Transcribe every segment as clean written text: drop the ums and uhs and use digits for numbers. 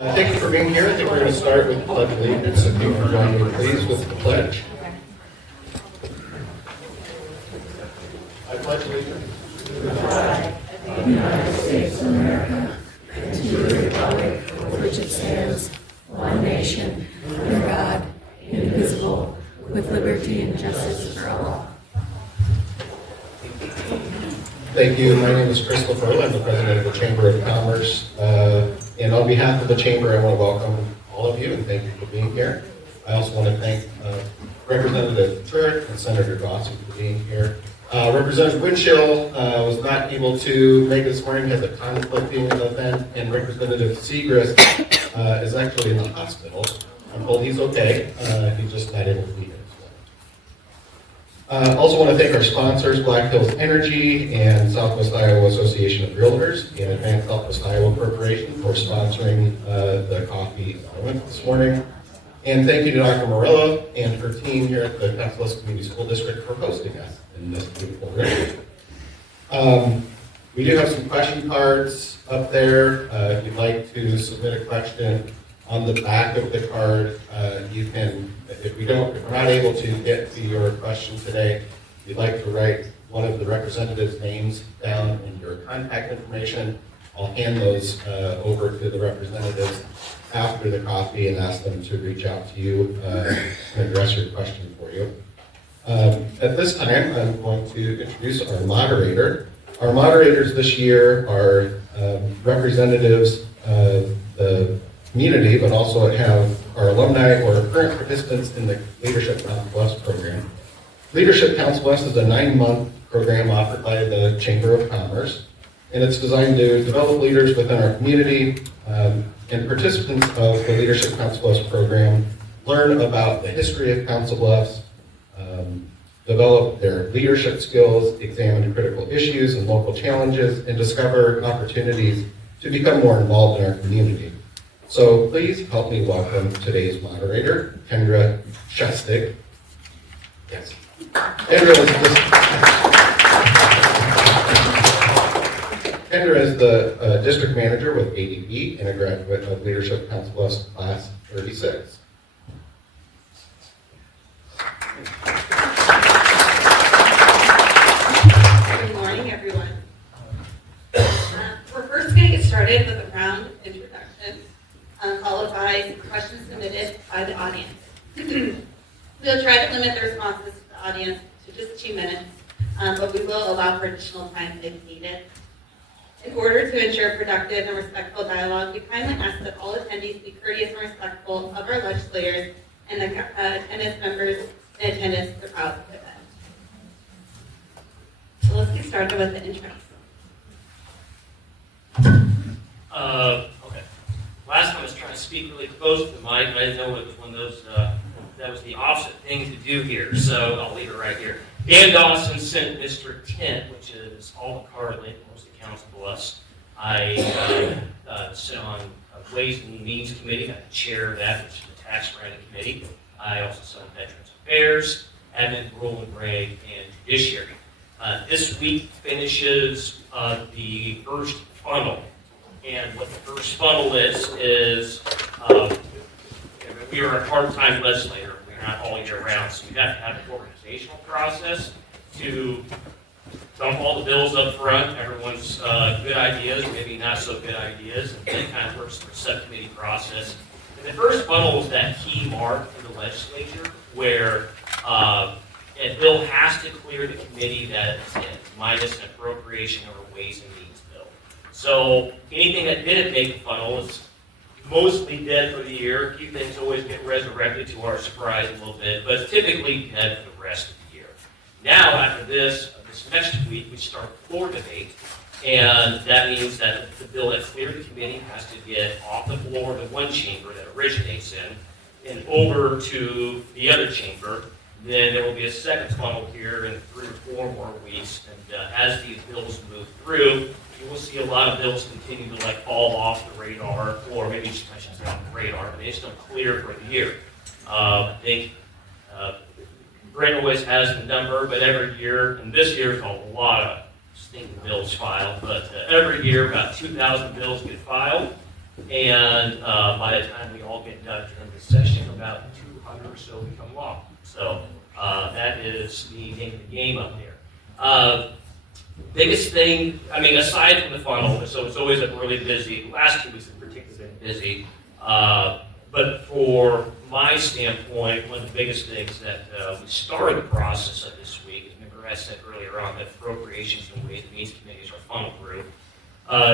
Thank you for being here. I think we're going to start with the Pledge of Allegiance. If you can join me, please, with the pledge. I pledge allegiance to the flag of the United States of America and to the republic for which it stands, one nation, under God, indivisible, with liberty and justice for all. Thank you. My name is Chris LaFleur. I'm the president of the Chamber of Commerce. And on behalf of the Chamber, I want to welcome all of you and thank you for being here. I also want to thank Representative Turek and Senator Dawson for being here. Representative Windschitl was not able to make it this morning, has a conflicting event, and Representative Siegrist is actually in the hospital. I'm told he's okay, he's just not able to be here. Also want to thank our sponsors, Black Hills Energy and Southwest Iowa Association of Realtors and Advanced Southwest Iowa Corporation for sponsoring the coffee event this morning. And thank you to Dr. Morello and her team here at the Southwest Community School District for hosting us in this beautiful room. We do have some question cards up there. If you'd like to submit a question on the back of the card, you can, if we're not able to get to your question today, if you'd like to write one of the representatives' names down and your contact information, I'll hand those over to the representatives after the coffee and ask them to reach out to you and address your question for you. At this time, I'm going to introduce our moderator. Our moderators this year are representatives of the community, but also have our alumni or current participants in the Leadership Council Plus program. Leadership Council Plus is a 9-month program offered by the Chamber of Commerce, and it's designed to develop leaders within our community, and participants of the Leadership Council Plus program learn about the history of Council Bluffs, develop their leadership skills, examine critical issues and local challenges, and discover opportunities to become more involved in our community. So please help me welcome today's moderator, Kendra Shestig. Yes. Kendra is the district manager with ADP and a graduate of Leadership Council Plus Class 36. Good morning, everyone. We're first going to get started with a round of introductions, followed by questions submitted by the audience. We'll try to limit the responses to the audience to just 2 minutes, but we will allow for additional time if needed. In order to ensure productive and respectful dialogue, we kindly ask that all attendees be courteous and respectful of our legislators and the attendance members in attendance throughout the event. So let's get started with the intro. Okay. Last time I was trying to speak really close to the mic, but I didn't know it was one of those, that was the opposite thing to do here, so I'll leave it right here. Dan Dawson, Senate District 10, which is all the Carlin, mostly Council Bluffs. I sit on a Ways and Means Committee. I chair that, which is the Tax Granting Committee. I also sit on Veterans Affairs, Admin, Rural and Reg, and Judiciary. This week finishes the first funnel. And what the first funnel is we are a part-time legislator. We're not all year round, so you have to have an organizational process to dump all the bills up front, everyone's good ideas, maybe not so good ideas, and then it kind of works through a subcommittee process. And the first funnel is that key mark for the legislature where a bill has to clear the committee that it's in, minus an appropriation or a Ways and Means bill. So anything that didn't make the funnel is mostly dead for the year. A few things always get resurrected to our surprise a little bit, but it's typically dead for the rest of the year. Now, after this next week, we start floor debate, and that means that the bill that cleared the committee has to get off the floor of the one chamber that originates in and over to the other chamber. Then there will be a second funnel here in 3 or 4 more weeks, and as these bills move through, you will see a lot of bills continue to fall off the radar, or maybe I should say off the radar, but they just don't clear for the year. I think Brent always has the number, but every year, and this year is a lot of stinking bills filed, but every year about 2,000 bills get filed, And by the time we all get done during the session, about 200 or so become law. So that is the name of the game up there. Biggest thing, I mean, aside from the funnel, so it's always a really busy, last 2 weeks in particular have been busy. But for my standpoint, one of the biggest things that we started the process of this week, as remember I said earlier on that appropriations and ways and means committees are funneled through,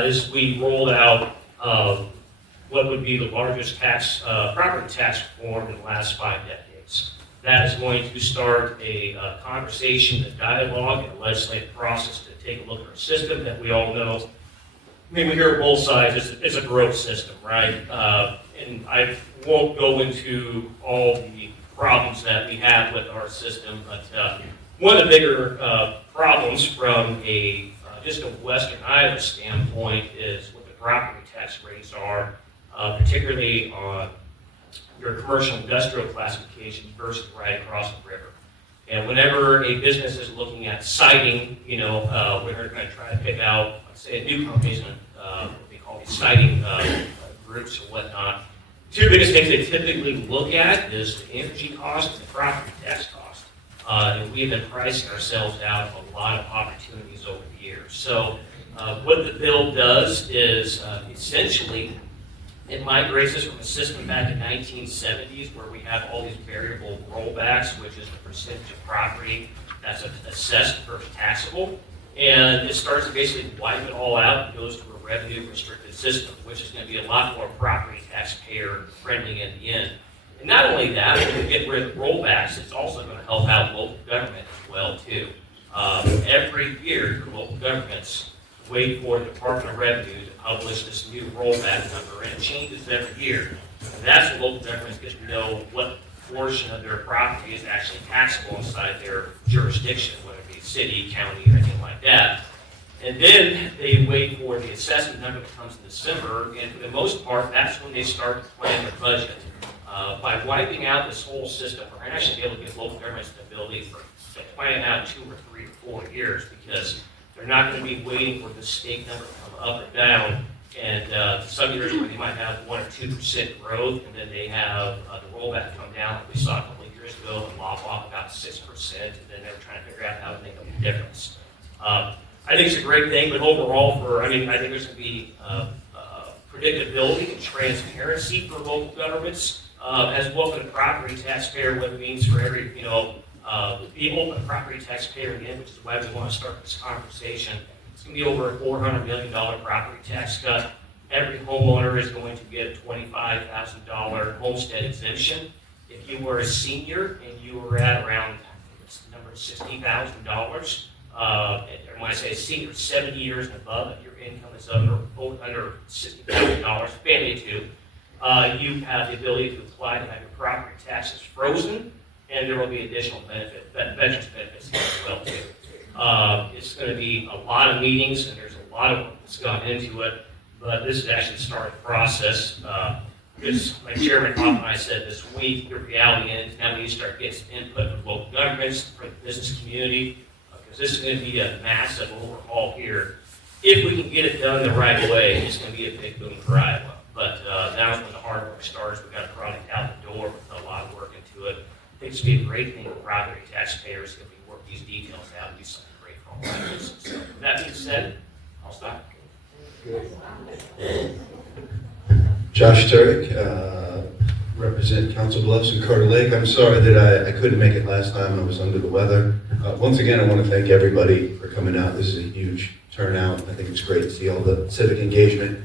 is we rolled out what would be the largest property tax reform in the last 5 decades. That is going to start a conversation, a dialogue, and a legislative process to take a look at our system that we all know. I mean, we hear both sides. It's a growth system, right? And I won't go into all the problems that we have with our system, but one of the bigger problems from just a Western Iowa standpoint is what the property tax rates are, particularly on your commercial industrial classification versus right across the river. And whenever a business is looking at siting, we're going to try to pick out, let's say, new companies and what they call these siting groups or whatnot. 2 biggest things they typically look at is the energy cost and the property tax cost. And we have been pricing ourselves out of a lot of opportunities over the years. So what the bill does is essentially it migrates us from a system back in the 1970s where we have all these variable rollbacks, which is the percentage of property that's assessed versus taxable. And it starts to basically wipe it all out and goes to a revenue restricted system, which is going to be a lot more property taxpayer friendly in the end. And not only that, when we get rid of the rollbacks, it's also going to help out local government as well too. Every year, your local governments wait for the Department of Revenue to publish this new rollback number, and it changes every year. And that's when local governments get to know what portion of their property is actually taxable inside their jurisdiction, whether it be city, county, or anything like that. And then they wait for the assessment number that comes in December, and for the most part, that's when they start to plan their budget. By wiping out this whole system, we're going to actually be able to give local governments the ability to plan out 2 or 3 or 4 years, because they're not going to be waiting for the state number to come up or down. And some years where they might have 1 or 2% growth, and then they have the rollback come down, like we saw a couple of years ago, and lop off about 6%, and then they're trying to figure out how to make up the difference. I think it's a great thing, but overall, I think there's going to be predictability and transparency for local governments, as well for the property taxpayer, what it means for every, people, the property taxpayer again, which is why we want to start this conversation. It's going to be over a $400 million property tax cut. Every homeowner is going to get a $25,000 homestead exemption. If you were a senior and you were at around $60,000, and when I say senior, 70 years and above, if your income is under $60,000, family too, you have the ability to apply to have your property taxes frozen, and there will be additional veterans benefits as well too. It's going to be a lot of meetings, and there's a lot of work that's gone into it, but this is actually the start of the process. Because like Chairman Hoffman and I said this week, the reality is now we need to start getting some input from local governments, from the business community, because this is going to be a massive overhaul here. If we can get it done the right way, it's going to be a big boom for Iowa. But now's when the hard work starts. We've got a product out the door with a lot of work into it. I think it's going to be a great thing for property taxpayers if we work these details out and do something great for all of us. So with that being said, I'll stop. Josh Turek, represent Council Bluffs and Carter Lake. I'm sorry that I couldn't make it last time. I was under the weather. Once again, I want to thank everybody for coming out. This is a huge turnout. I think it's great to see all the civic engagement.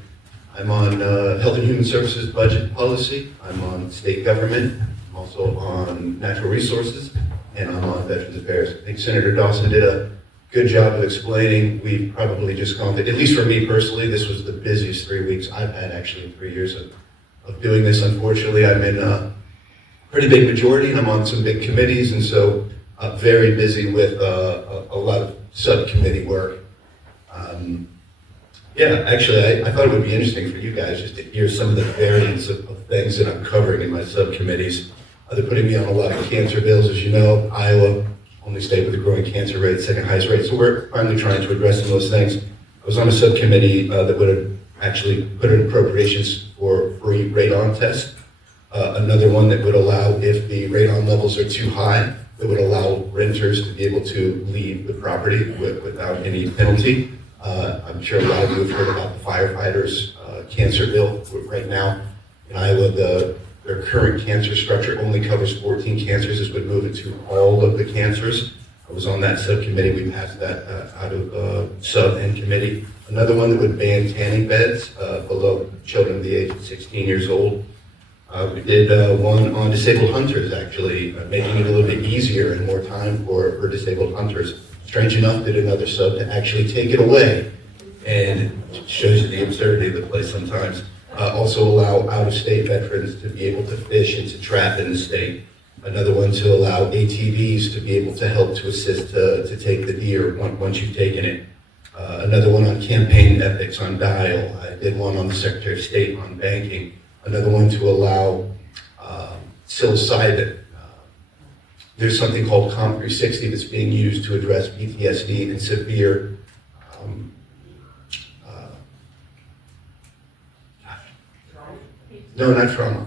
I'm on Health and Human Services budget policy. I'm on state government. I'm also on natural resources, and I'm on Veterans Affairs. I think Senator Dawson did a good job of explaining. We've probably just gone through, at least for me personally, this was the busiest 3 weeks I've had actually in 3 years of doing this. Unfortunately, I'm in a pretty big majority, and I'm on some big committees, and so very busy with a lot of subcommittee work. Yeah, actually, I thought it would be interesting for you guys just to hear some of the variants of things that I'm covering in my subcommittees. They're putting me on a lot of cancer bills. As you know, Iowa, only state with a growing cancer rate, second highest rate. So we're finally trying to address some of those things. I was on a subcommittee that would actually put in appropriations for free radon tests. Another one that would allow, if the radon levels are too high, that would allow renters to be able to leave the property without any penalty. I'm sure a lot of you have heard about the firefighters' cancer bill. Right now in Iowa, their current cancer structure only covers 14 cancers. This would move it to all of the cancers. I was on that subcommittee. We passed that out of sub and committee. Another one that would ban tanning beds below children of the age of 16 years old. We did one on disabled hunters, actually, making it a little bit easier and more time for disabled hunters. Strange enough, did another sub to actually take it away, and it shows you the absurdity of the place sometimes. Also allow out-of-state veterans to be able to fish and to trap in the state. Another one to allow ATVs to be able to help to assist to take the deer once you've taken it. Another one on campaign ethics on dial. I did one on the Secretary of State on banking. Another one to allow psilocybin. There's something called Comp 360 that's being used to address PTSD and severe no, not trauma.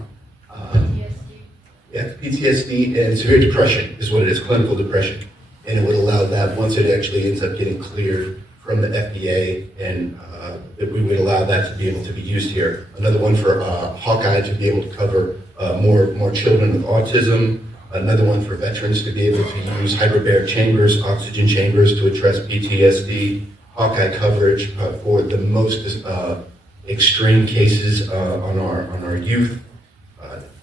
Yeah, PTSD and severe depression is what it is, clinical depression. And it would allow that once it actually ends up getting cleared from the FDA, and that we would allow that to be able to be used here. Another one for Hawkeye to be able to cover more children with autism. Another one for veterans to be able to use hyperbaric chambers, oxygen chambers to address PTSD. Hawkeye coverage for the most extreme cases on our youth.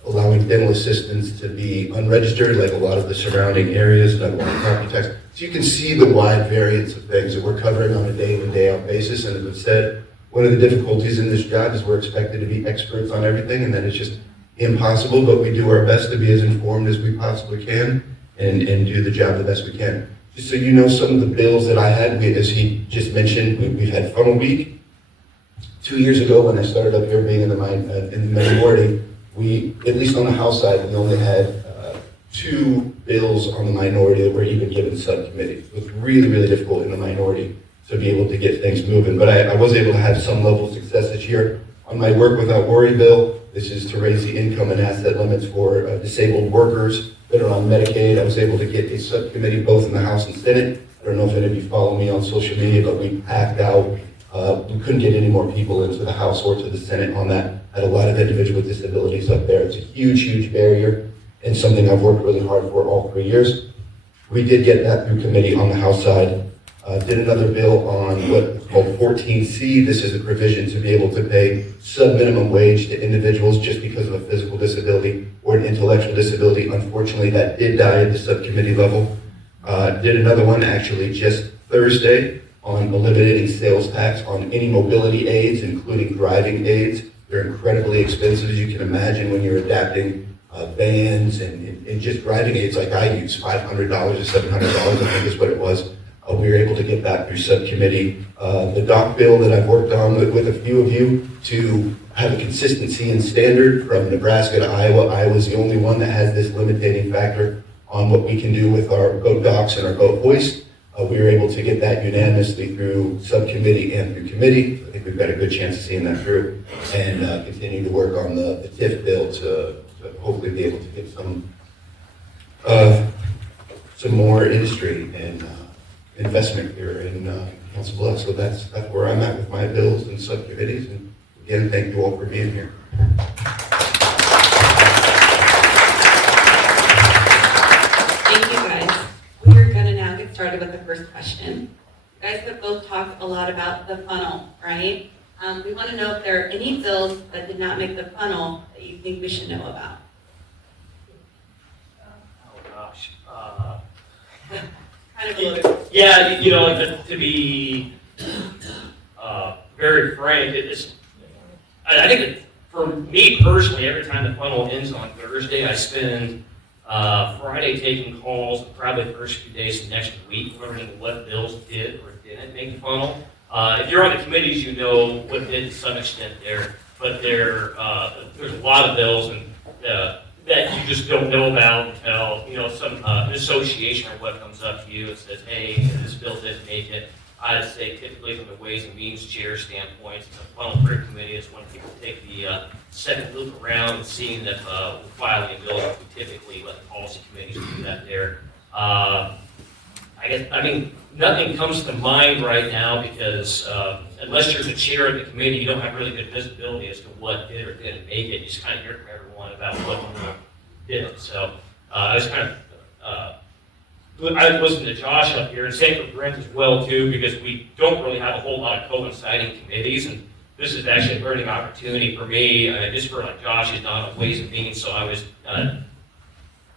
Allowing dental assistants to be unregistered, like a lot of the surrounding areas, another one property tax. So you can see the wide variance of things that we're covering on a day-in, day-out basis. And as I've said, one of the difficulties in this job is we're expected to be experts on everything, and that is just impossible, but we do our best to be as informed as we possibly can and do the job the best we can. Just so you know, some of the bills that I had, as he just mentioned, we've had Funnel Week. 2 years ago, when I started up here being in the minority, we, at least on the House side, we only had 2 bills on the minority that were even given subcommittee. It was really, really difficult in the minority to be able to get things moving. But I was able to have some level of success this year. On my Work Without Worry bill, this is to raise the income and asset limits for disabled workers that are on Medicaid. I was able to get a subcommittee both in the House and Senate. I don't know if any of you follow me on social media, but we packed out. We couldn't get any more people into the House or to the Senate on that. Had a lot of individuals with disabilities up there. It's a huge, huge barrier and something I've worked really hard for all 3 years. We did get that through committee on the House side. Did another bill on what's called 14C. This is a provision to be able to pay sub-minimum wage to individuals just because of a physical disability or an intellectual disability. Unfortunately, that did die at the subcommittee level. Did another one actually just Thursday on eliminating sales tax on any mobility aids, including driving aids. They're incredibly expensive, as you can imagine, when you're adapting vans and just driving aids like I use, $500 or $700, I think is what it was. We were able to get that through subcommittee. The dock bill that I've worked on with a few of you to have a consistency in standard from Nebraska to Iowa. Iowa's the only one that has this limiting factor on what we can do with our boat docks and our boat hoist. We were able to get that unanimously through subcommittee and through committee. I think we've got a good chance of seeing that through, and continue to work on the TIF bill to hopefully be able to get some more industry and investment here in Council Bluffs. So that's where I'm at with my bills and subcommittees. And again, thank you all for being here. Thank you, guys. We're going to now get started with the first question. You guys have both talked a lot about the funnel, right? We want to know if there are any bills that did not make the funnel that you think we should know about. Oh, gosh. Kind of a little. Yeah, you know, to be very frank, I think for me personally, every time the funnel ends on Thursday, I spend Friday taking calls, probably the first few days of next week, learning what bills did or didn't make the funnel. If you're on the committees, you know what did to some extent there, but there's a lot of bills and that you just don't know about until, you know, some association or what comes up to you and says, hey, this bill didn't make it. I'd say typically from the Ways and Means Chair standpoint, the funnel prayer committee is when people take the second loop around and seeing that we're filing a bill, we typically let the policy committees do that there. I mean, nothing comes to mind right now because unless you're the chair of the committee, you don't have really good visibility as to what did or didn't make it. You just kind of hear from everyone about what did. So I was kind of, I listened to Josh up here, and same for Brent as well too, because we don't really have a whole lot of coinciding committees, and this is actually a learning opportunity for me, just for like Josh is not on Ways and Means, so I was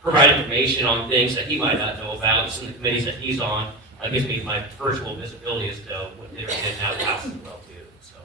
provide information on things that he might not know about, some of the committees that he's on, gives me my virtual visibility as to what they're doing now the house as well too. So.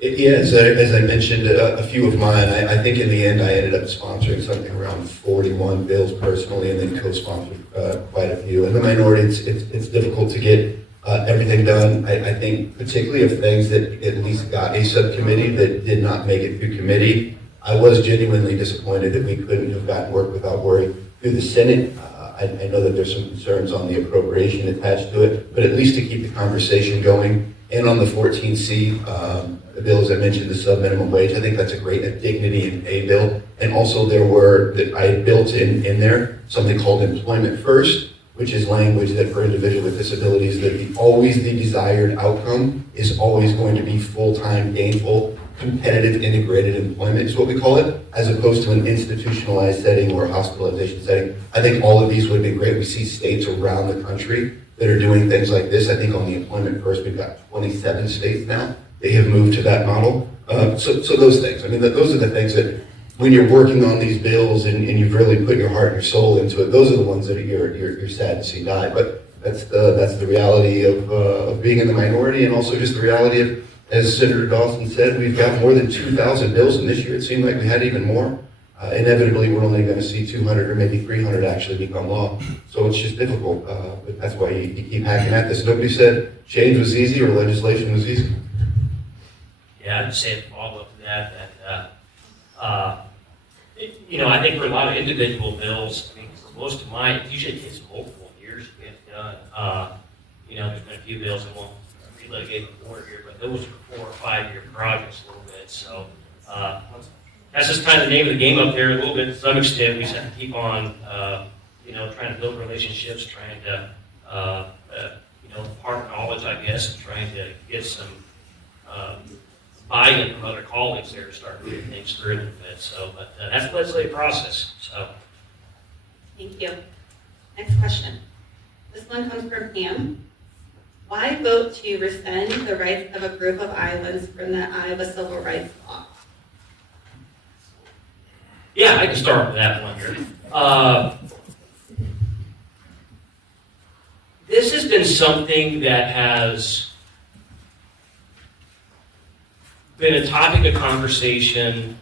Yeah, as I mentioned, a few of mine, I think in the end I ended up sponsoring something around 41 bills personally, and then co-sponsored quite a few. In the minority, it's difficult to get everything done. I think particularly of things that at least got a subcommittee that did not make it through committee. I was genuinely disappointed that we couldn't have gotten work without worry through the Senate. I know that there's some concerns on the appropriation attached to it, but at least to keep the conversation going. And on the 14C, the bill, as I mentioned, the sub-minimum wage, I think that's a great dignity and pay bill. And also there were, that I had built in there, something called employment first, which is language that for individuals with disabilities, that always the desired outcome is always going to be full-time, gainful, competitive, integrated employment is what we call it, as opposed to an institutionalized setting or a hospitalization setting. I think all of these would have been great. We see states around the country that are doing things like this. I think on the employment first, we've got 27 states now. They have moved to that model. So those things, I mean, those are the things that when you're working on these bills and you've really put your heart and your soul into it, those are the ones that you're sad to see die. But that's the reality of being in the minority, and also just the reality of, as Senator Dawson said, we've got more than 2,000 bills, and this year it seemed like we had even more. Inevitably, we're only going to see 200 or maybe 300 actually become law. So it's just difficult, but that's why you keep hacking at this. Nobody said change was easy or legislation was easy. Yeah, I'd say a follow-up to that, I think for a lot of individual bills, I mean, for most of mine, it usually takes multiple years to get done. There's been a few bills that won't relitigate before here, but those are 4 or 5 year projects a little bit. So that's just kind of the name of the game up there a little bit to some extent. We just have to keep on, trying to build relationships, trying to, impart knowledge, I guess, and trying to get some buy-in from other colleagues there to start moving things through a little bit. So, but that's the legislative process. So. Thank you. Next question. This one comes from Pam. Why vote to rescind the rights of a group of Iowans from the Iowa Civil Rights Law? Yeah, I can start with that one here. This has been something that has been a topic of conversation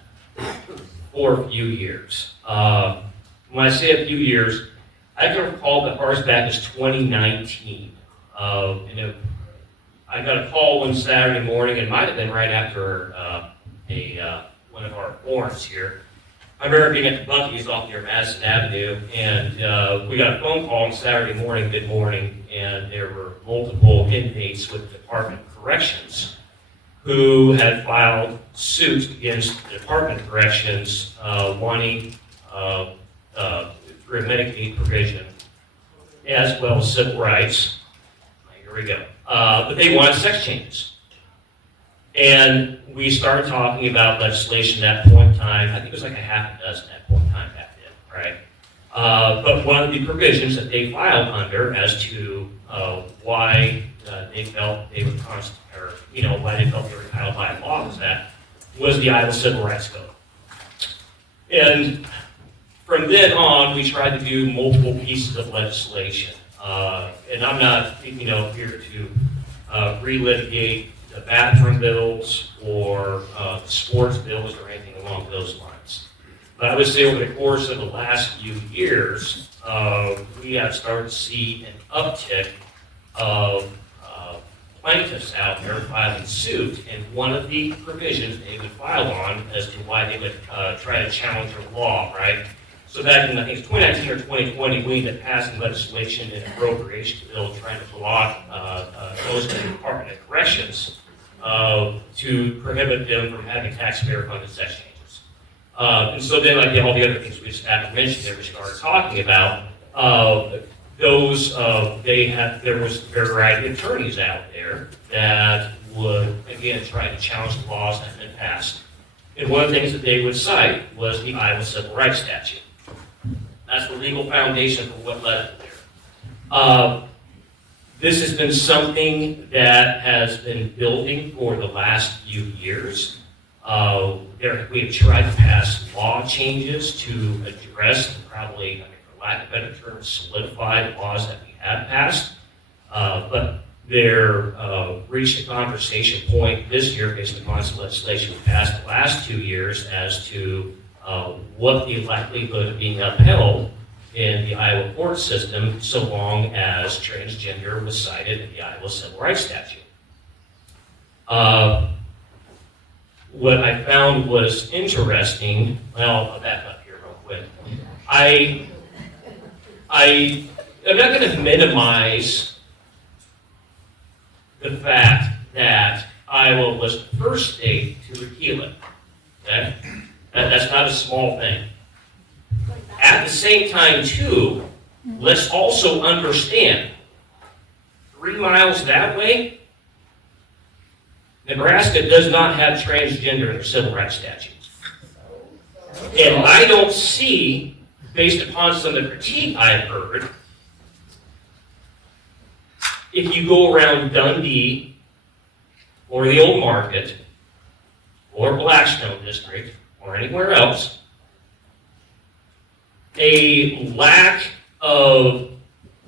for a few years. When I say a few years, I can recall that far back as 2019. I got a call one Saturday morning, it might have been right after one of our forums here. I remember being at the Buc-ee's off near Madison Avenue, and we got a phone call on Saturday morning, good morning, and there were multiple inmates with the Department of Corrections who had filed suit against the Department of Corrections wanting through a Medicaid provision as well as civil rights. Here we go. But they wanted sex changes. And we started talking about legislation at that point in time. I think it was like a half a dozen at that point in time back then, right? But one of the provisions that they filed under as to why they felt they were why they felt they were entitled by law was the Iowa Civil Rights Code. And from then on, we tried to do multiple pieces of legislation. And I'm not, here to relitigate the bathroom bills or sports bills or anything along those lines. But I would say over the course of the last few years, we have started to see an uptick of plaintiffs out there filing suit, and one of the provisions they would file on as to why they would try to challenge a law, right? So back in, I think, 2019 or 2020, we ended up passing legislation and appropriation bill trying to block those in the Department of Corrections to prohibit them from having taxpayer-funded sex changes. And so then, like all the other things we just haven't mentioned that we started talking about, there was a variety of attorneys out there that would, again, try to challenge the laws that had been passed. And one of the things that they would cite was the Iowa Civil Rights Statute. That's the legal foundation for what led to there. This has been something that has been building for the last few years. We have tried to pass law changes to address, probably, for lack of a better term, solidify the laws that we have passed. But they're reached a conversation point this year based upon some legislation passed the last 2 years as to what the likelihood of being upheld in the Iowa court system so long as transgender was cited in the Iowa Civil Rights Statute. What I found was interesting, well, I'll back up here real quick. I'm not going to minimize the fact that Iowa was the first state to repeal it. Okay? That's not a small thing. At the same time, too, let's also understand, 3 miles that way, Nebraska does not have transgender in their civil rights statutes. And I don't see, based upon some of the critique I've heard, if you go around Dundee, or the Old Market, or Blackstone District, or anywhere else, a lack of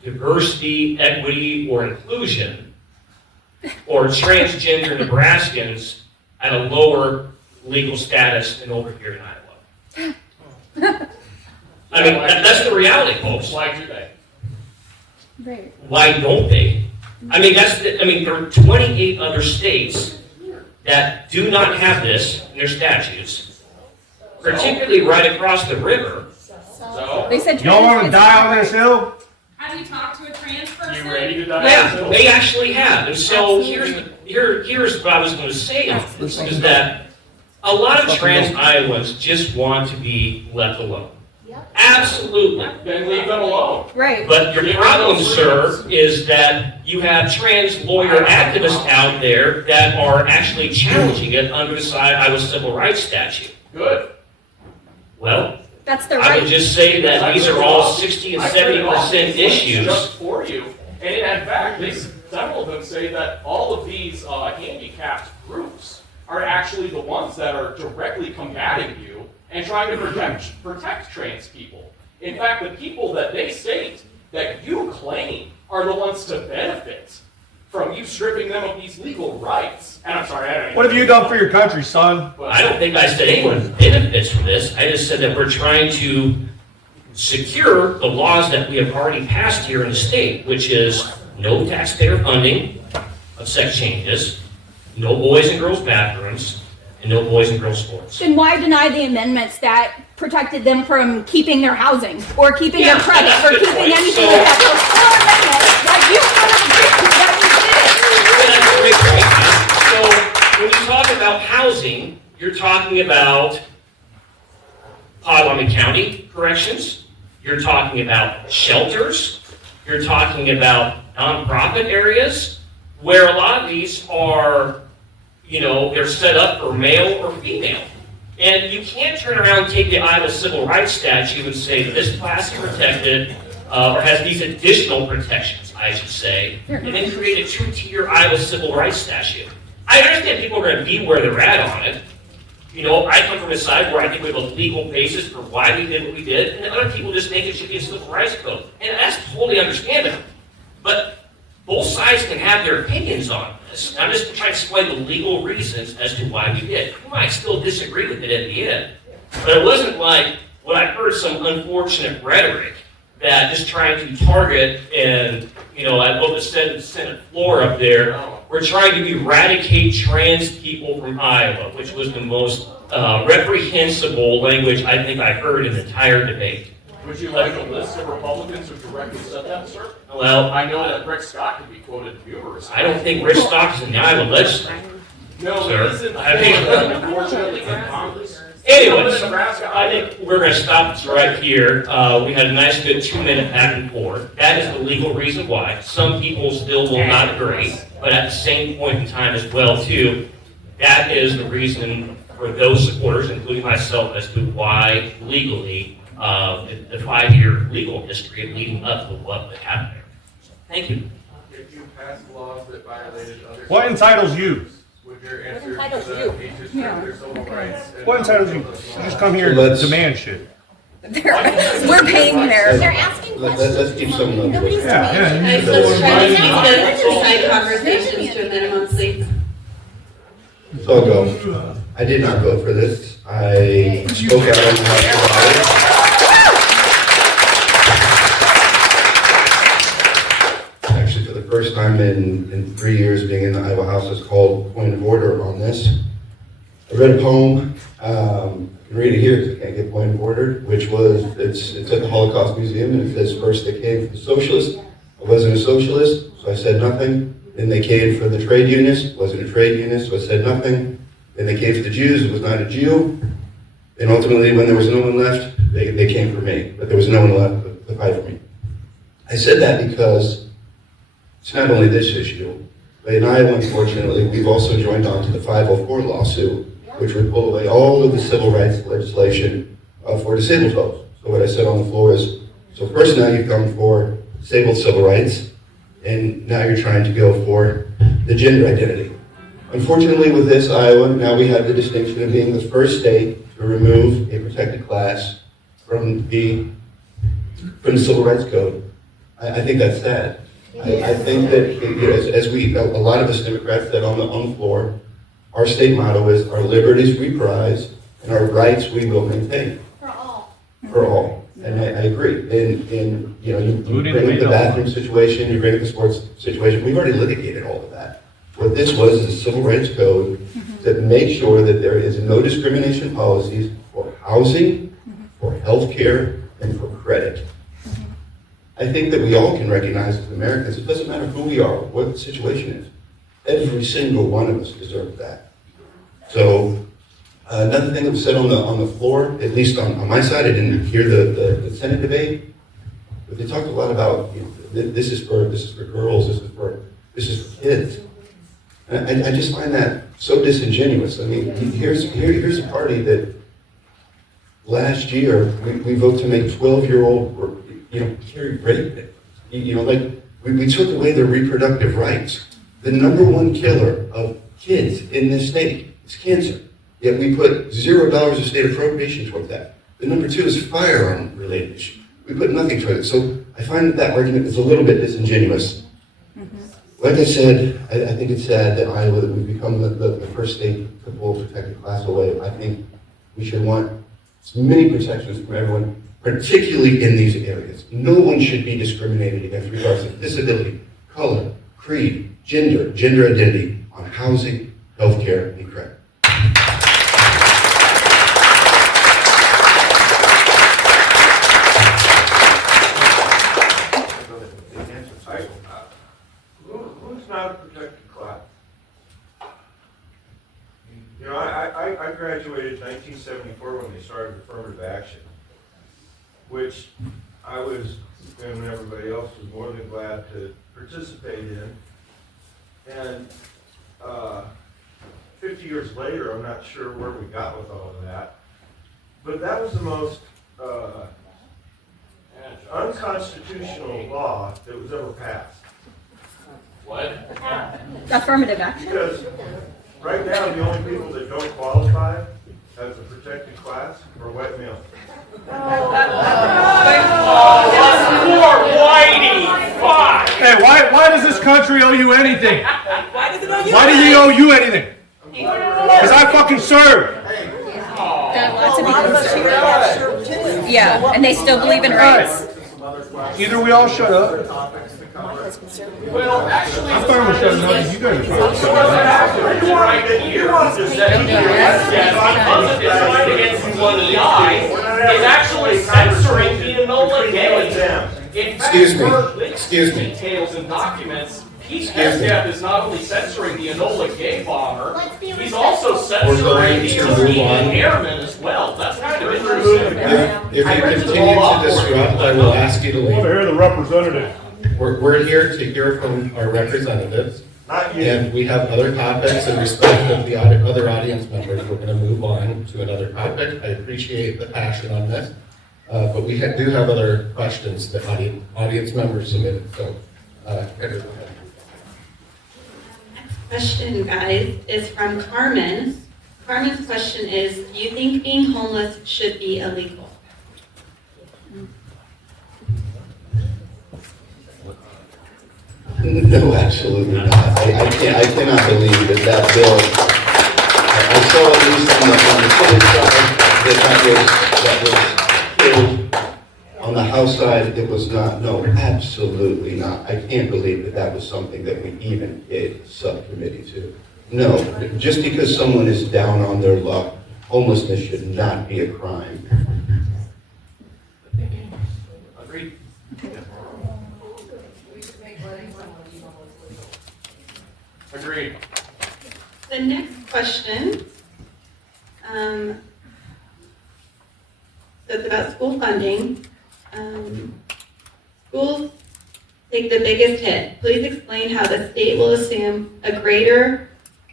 diversity, equity, or inclusion, or transgender Nebraskans at a lower legal status than over here in Iowa. I mean, that's the reality, folks. Why do they? Right. Why don't they? I mean, there are 28 other states that do not have this in their statutes, particularly right across the river. So, They said Y'all want to die on this hill? Have you talked to a trans person? you ready to die? Yeah, they actually have. And so here's what I was going to say is that a lot of trans Iowans just want to be left alone. Absolutely. Then leave them alone. Right. But your problem, sir, is that you have trans lawyer activists out there that are actually challenging it under the Iowa Civil Rights Statute. Good. Well, That's their I right. would just say that these are all 60 and 70% issues. Just for you. And in fact, several of them say that all of these handicapped groups are actually the ones that are directly combating you and trying to protect trans people. In fact, the people that they state that you claim are the ones to benefit from you stripping them of these legal rights. And I'm sorry, I don't even. What have you done for your country, son? I don't think I said anyone benefits from this. I just said that we're trying to secure the laws that we have already passed here in the state, which is no taxpayer funding of sex changes, no boys and girls bathrooms, and no boys and girls sports. Then why deny the amendments that protected them from keeping their housing or keeping their credit that's or a good keeping point. anything So- like that? Those 4 amendments that you sort of agreed that we did. Yeah, that's a great point. So when you talk about housing, you're talking about Potawatomi County corrections, you're talking about shelters, you're talking about nonprofit areas, where a lot of these are, they're set up for male or female. And you can't turn around and take the Iowa Civil Rights Statute and say that this class is protected, or has these additional protections, I should say, and then create a 2-tier Iowa Civil Rights Statute. I understand people are going to be where they're at on it. I come from a side where I think we have a legal basis for why we did what we did, and other people just think it should be a civil rights code. And that's totally understandable. But both sides can have their opinions on this. I'm just trying to explain the legal reasons as to why we did. You might still disagree with it at the end, but it wasn't like what I heard some unfortunate rhetoric that just trying to target and, I love the Senate floor up there, we're trying to eradicate trans people from Iowa, which was the most reprehensible language I think I heard in the entire debate. Would you like a list of Republicans who directly said that, sir? Well, I know that Rick Scott can be quoted numerous times. I don't think Rich Stock is in the Iowa legislature. No, Sir, he's in the I think- Florida, unfortunately, in Congress. Anyways, Nebraska, I think we're gonna stop right here. We had a nice good 2-minute back and forth. That is the legal reason why. Some people still will not agree, but at the same point in time as well too, that is the reason for those supporters, including myself, as to why legally, the 5-year legal history of leading up to what would happen there. Thank you. If you pass laws that violated other. What entitles you? Would your answer entitles to you? that be to serve their civil rights? and What entitles you? not those You laws? just come here and Let's- demand shit. We're paying their. They're asking Let's keep some of them. Nobody's Yeah, yeah. Guys, let's try to keep the side conversations to a minimum, please. So I'll go. I did not vote for this. I spoke out on behalf of Actually, for the first time in 3 years being in the Iowa House, is called point of order on this. I read a poem, I can read it here because I can't get point of order, which was, it's at the Holocaust Museum, and it says, first they came for the socialists. I wasn't a socialist, so I said nothing. Then they came for the trade unionists, wasn't a trade unionist, so I said nothing. Then they came for the Jews, it was not a Jew. And ultimately, when there was no one left, they came for me, but there was no one left to fight for me. I said that because it's not only this issue, but in Iowa, unfortunately, we've also joined on to the 504 lawsuit, which would pull away all of the civil rights legislation for disabled folks. So what I said on the floor is, so first now you've come for disabled civil rights, and now you're trying to go for the gender identity. Unfortunately, with this, Iowa, now we have the distinction of being the first state to remove a protected class from the Civil Rights Code. I think that's sad. I think that as a lot of us Democrats said on the floor, our state motto is, our liberties we prize, and our rights we will maintain. For all. For all. And I agree. And you bring up the bathroom situation, you bring up the sports situation, we've already litigated all of that. What this was is a civil rights code that makes sure that there is no discrimination policies for housing, for healthcare, and for credit. I think that we all can recognize as Americans, it doesn't matter who we are, what the situation is. Every single one of us deserves that. So, another thing that was said on the floor, at least on my side, I didn't hear the Senate debate, but they talked a lot about, this is for girls, this is for kids. And I just find that so disingenuous. I mean, here's a party that last year we voted to make 12-year-old carry rape. We took away their reproductive rights. The number one killer of kids in this state is cancer. Yet we put $0 of state appropriation toward that. The number two is firearm-related issue. We put nothing toward it. So I find that argument is a little bit disingenuous. Like I said, I think it's sad that Iowa, that we've become the first state to pull a protected class away. I think we should want as many protections from everyone, particularly in these areas. No one should be discriminated against regardless of disability, color, creed, gender identity, on housing, healthcare, and credit. Who's not a protected class? I graduated in 1974 when they started affirmative action, which I was, and everybody else was more than glad to participate in. And 50 years later, I'm not sure where we got with all of that, but that was the most unconstitutional law that was ever passed. What? Affirmative action. Because right now, the only people that don't qualify as a protected class are white males. Poor whitey, fuck! Hey, why does this country owe you anything? Why does it owe you? Why do we owe you anything? Because I fucking served. There are lots of people who serve. Yeah, and they still believe in rights. Either we all shut up. Well, actually, I'm fine with shutting up. You guys are so what happened right here is that the USDS, because of its fight against DEI, is actually censoring the Excuse me. per Excuse me. details and documents. Pete Excuse me. Hesketh is not only censoring the Enola Gay bomber, Let's be he's also We're censoring going the to move on. airmen as well. That's kind of interesting. If you continue to disrupt, I will ask you to I want to leave. hear the representative. We're here to hear from our representatives, Not you. and we have other topics in respect of the other audience members. We're going to move on to another topic. I appreciate the passion on this, but we do have other questions that audience members submitted, so, Heather, go ahead. Next question, guys, is from Carmen. Carmen's question is, do you think being homeless should be illegal? No, absolutely not. I cannot believe that bill, I saw at least on the Senate side that was killed. On the House side, it was not. No, absolutely not. I can't believe that was something that we even did a subcommittee to. No, just because someone is down on their luck, homelessness should not be a crime. Agreed. Agreed. The next question, so it's about school funding. Schools take the biggest hit. Please explain how the state will assume a greater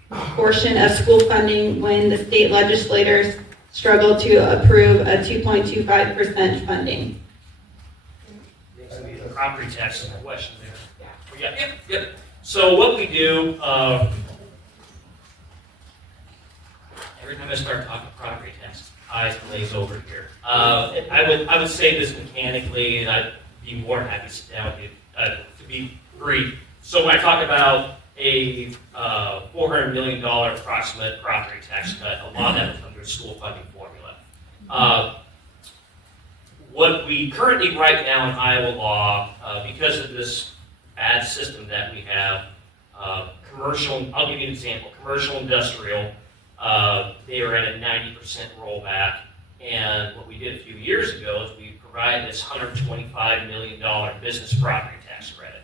portion of school funding when the state legislators struggle to approve a 2.25% funding. The property tax question there. Yep. So what we do, every time I start talking property tax, eyes glaze over here. I would say this mechanically, and I'd be more than happy to sit down with you to be brief. So when I talk about a $400 million approximate property tax cut, a lot of that is under a school funding formula. What we currently right now in Iowa law, because of this bad system that we have, commercial, I'll give you an example, commercial industrial, they are at a 90% rollback. And what we did a few years ago is we provided this $125 million business property tax credit.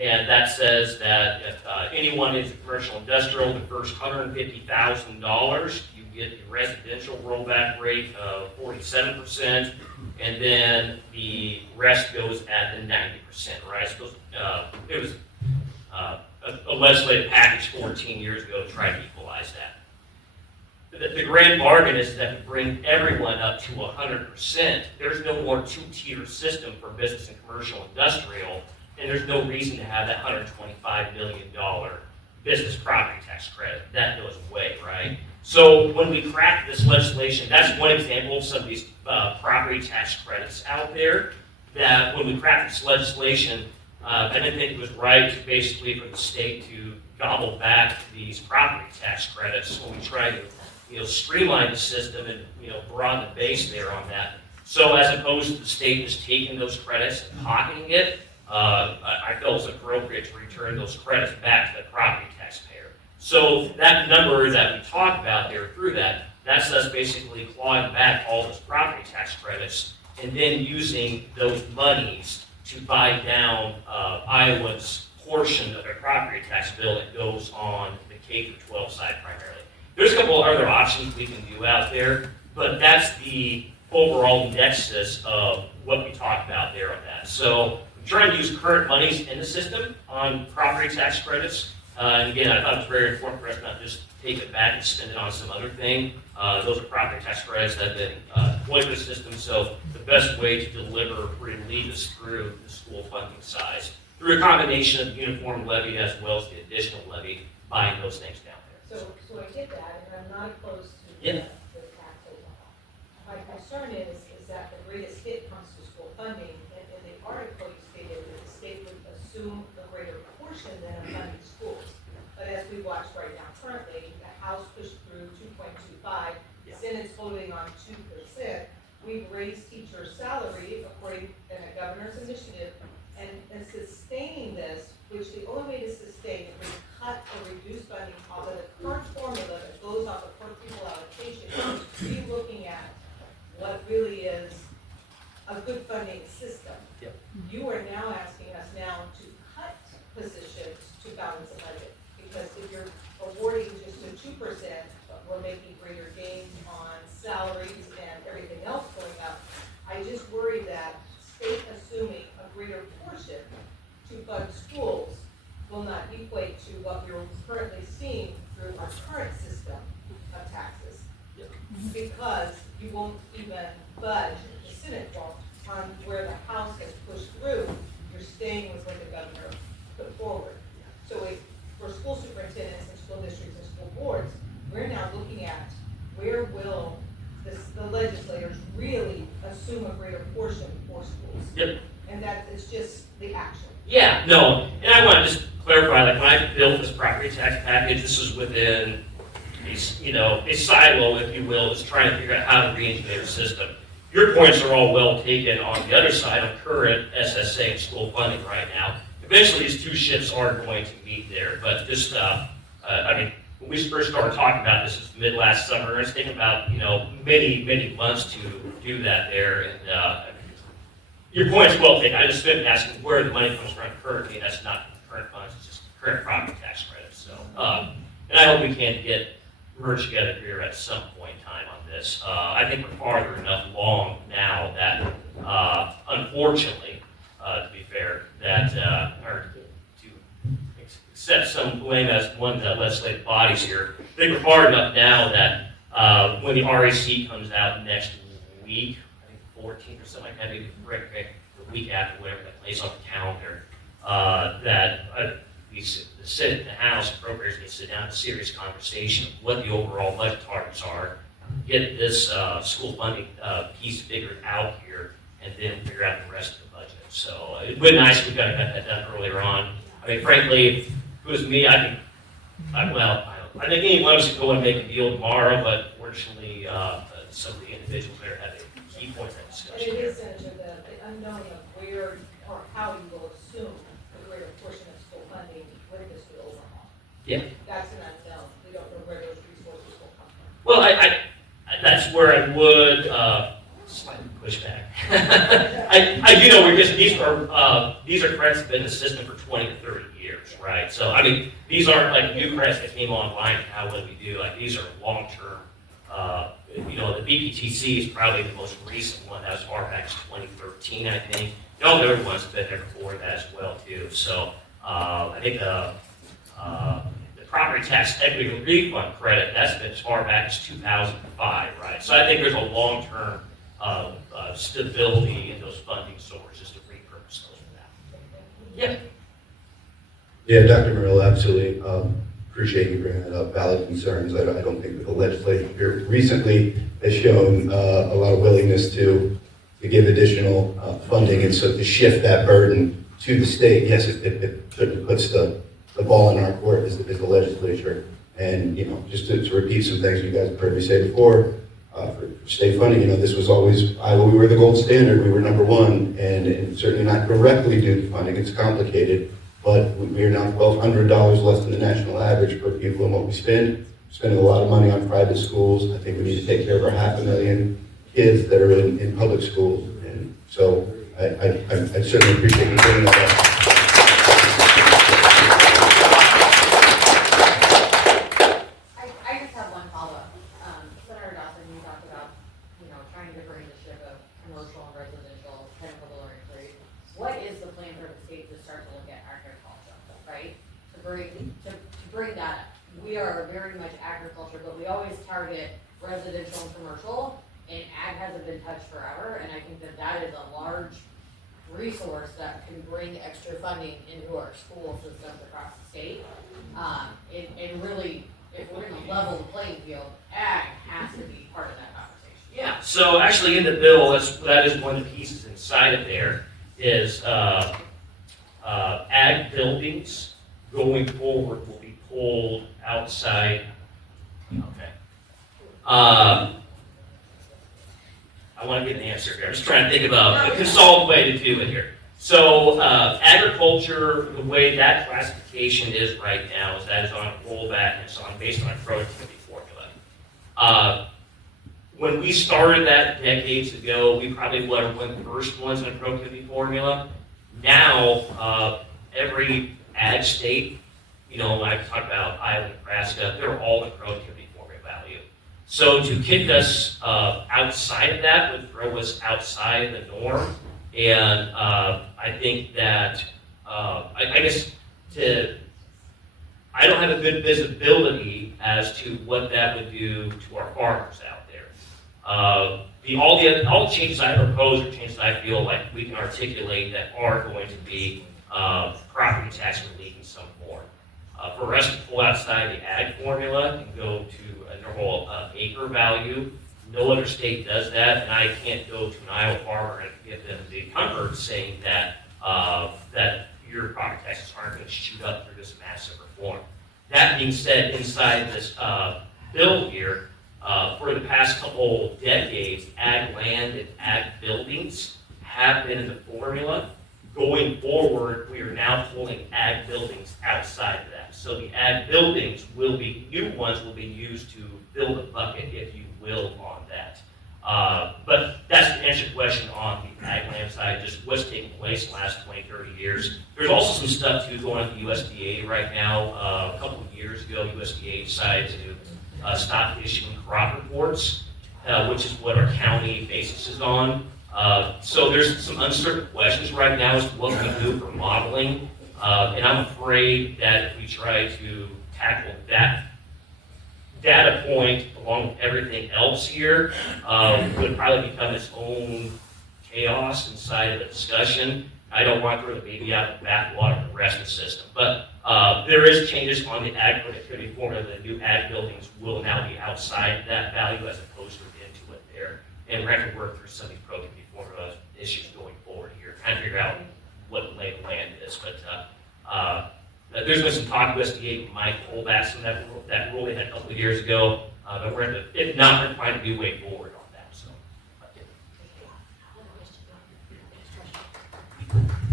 And that says that if anyone is commercial industrial, the first $150,000, you get a residential rollback rate of 47%, and then the rest goes at the 90%, right? So, it was a legislative package 14 years ago to try to equalize that. The grand bargain is that to bring everyone up to 100%, there's no more two-tier system for business and commercial industrial, and there's no reason to have that $125 million business property tax credit. That goes away, right? So when we crack this legislation, that's one example of some of these property tax credits out there, that when we crack this legislation, I didn't think it was right basically for the state to gobble back these property tax credits when we try to streamline the system and, broaden the base there on that. So as opposed to the state just taking those credits and pocketing it, I felt it was appropriate to return those credits back to the property taxpayer. So that number that we talked about there through that's us basically clawing back all those property tax credits and then using those monies to buy down Iowa's portion of their property tax bill that goes on the K-12 side primarily. There's a couple other options we can do out there, but that's the overall nexus of what we talked about there on that. So I'm trying to use current monies in the system on property tax credits. And again, I thought it was very important for us not just take it back and spend it on some other thing. Those are property tax credits that have been deployed to the system. So the best way to deliver relief is through the school funding size, through a combination of uniform levy as well as the additional levy, buying those things down there. So I get that, and I'm not opposed to Yeah. the tax overall. My concern is that the greatest hit comes to school funding, and in the article you stated that the state would assume a greater portion than of funding schools. But as we watch right now currently, the House pushed through 2.25, the Senate's voting on 2%. We've raised teacher salary according to a governor's initiative, and sustaining this, which the only way to sustain if we cut or reduce funding off of the current formula that goes off of per pupil allocation, is re-looking at what really is a good funding system. Yep. You are now asking us now to cut positions to balance the budget. Because if you're awarding just a 2%, but we're making greater gains on salaries and everything else going up, I just worry that state assuming a greater portion to fund schools will not equate to what we're currently seeing through our current system of taxes. Because you won't even budge, the Senate won't, on where the House has pushed through, you're staying with what the governor put forward. So if, for school superintendents and school districts and school boards, we're now looking at where will the legislators really assume a greater portion for schools? Yep. And that is just the action. Yeah, no, and I want to just clarify, like, when I built this property tax package, this is within a silo, if you will, is trying to figure out how to re-engineer the system. Your points are all well taken on the other side of current SSA and school funding right now. Eventually, these two ships are going to meet there, but just, when we first started talking about this, it was mid last summer, it's taken about, many months to do that there, and, your point's well taken. I just been asking where the money comes from currently. That's not current funds, it's just current property tax credits. So, and I hope we can get merged together here at some point in time on this. I think we're farther enough along now that, unfortunately, to be fair, that, or to accept some blame as one of the legislative bodies here, I think we're far enough now that when the RAC comes out next week, 14th or something like that, maybe the week after, whatever that plays on the calendar, that the Senate and the House appropriators need to sit down and have a serious conversation of what the overall budget targets are, get this school funding piece figured out here, and then figure out the rest of the budget. So it would be nice if we got that done earlier on. I mean, frankly, if it was me, I think any one of us could go and make a deal tomorrow, but fortunately, some of the individuals there have key points of discussion. And it is, Senator, the unknown of where or how you will assume a greater portion of school funding with this overhaul. Yeah. That's an unknown. We don't know where those resources will come from. Well, that's where I would slightly push back. I do know these are credits that have been in the system for 20 to 30 years, right? So, I mean, these aren't like new credits that came online and how well we do. Like, these are long-term. The BPTC is probably the most recent one, as far back as 2013, I think. All the other ones have been there before that as well, too. So I think the property tax equity refund credit, that's been as far back as 2005, right? So I think there's a long-term stability in those funding sources to repurpose those for that. Yep. Yeah, Dr. Merrill, absolutely. Appreciate you bringing that up. Valid concerns. I don't think that the legislature here recently has shown a lot of willingness to give additional funding, and so to shift that burden to the state. Yes, it certainly puts the ball in our court as the legislature. And just to repeat some things you guys have heard me say before, for state funding, this was always Iowa. We were the gold standard. We were number one, and certainly not directly due to funding. It's complicated. But we are now $1,200 less than the national average per pupil in what we spend. We're spending a lot of money on private schools. I think we need to take care of our 500,000 kids that are in public schools. And so I certainly appreciate you bringing that up. I just have one follow-up. Senator Dawson, you talked about, trying to bring the ship of commercial and residential chemical delivery trade. What is the plan for the state to start to look at agriculture, right? To bring that up. We are very much agriculture, but we always target residential and commercial, and ag hasn't been touched forever, and I think that is a large resource that can bring extra funding into our school systems across the state. And really, if we're going to level the playing field, ag has to be part of that conversation. Yeah, so actually in the bill, that is one of the pieces inside of there, is ag buildings going forward will be pulled outside. Okay. I want to get an answer here. I'm just trying to think about a consoled way to do it here. So agriculture, the way that classification is right now is that is on a rollback and it's based on a productivity formula. When we started that decades ago, we probably were one of the first ones on a productivity formula. Now, every ag state, you know, I talked about Iowa, Nebraska, they're all in productivity formula value. So to kick us outside of that would throw us outside the norm. And I think that, I guess I don't have a good visibility as to what that would do to our farmers out there. All the changes I propose are changes I feel like we can articulate that are going to be property tax relief in some form. For us to pull outside the ag formula and go to a normal acre value, no other state does that, and I can't go to an Iowa farmer and give them the comfort saying that that your property taxes aren't going to shoot up through this massive reform. That being said, inside this bill here, for the past couple decades, ag land and ag buildings have been in the formula. Going forward, we are now pulling ag buildings outside of that. So the ag buildings new ones will be used to fill the bucket, if you will, on that. But that's to answer your question on the ag land side, just what's taking place in the last 20, 30 years. There's also some stuff too going on at the USDA right now. A couple of years ago, USDA decided to stop issuing crop reports, which is what our county basis is on. So there's some uncertain questions right now as to what we do for modeling. And I'm afraid that if we try to tackle that data point along with everything else here, would probably become its own chaos inside of the discussion. I don't want to throw the baby out of the bathwater of the rest of the system. But there is changes on the ag productivity formula. The new ag buildings will now be outside that value as opposed to into it there. And we're going to work through some of these productivity formula issues going forward here, trying to figure out what the lay of the land is. But there's been some talk of USDA might pull back some of that rule they had a couple of years ago. But we're going to, if not, we're going to find a new way forward on that. So.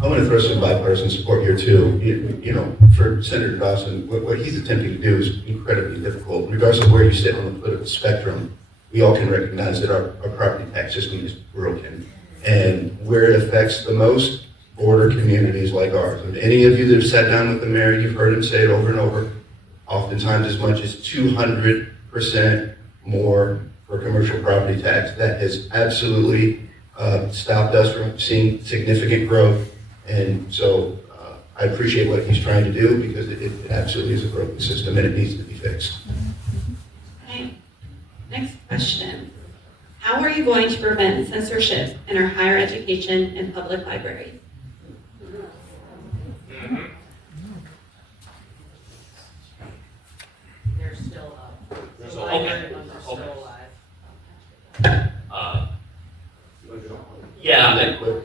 I want to throw some bipartisan support here too. You know, for Senator Dawson, what he's attempting to do is incredibly difficult. Regardless of where you sit on the political spectrum, we all can recognize that our property tax system is broken. And where it affects the most, border communities like ours. And any of you that have sat down with the mayor, you've heard him say it over and over, oftentimes as much as 200% more for commercial property tax. That has absolutely stopped us from seeing significant growth. And so I appreciate what he's trying to do because it absolutely is a broken system and it needs to be fixed. Okay. Next question. How are you going to prevent censorship in our higher education and public libraries? They're still up. There's The a- library okay. ones are still Okay. alive. Yeah,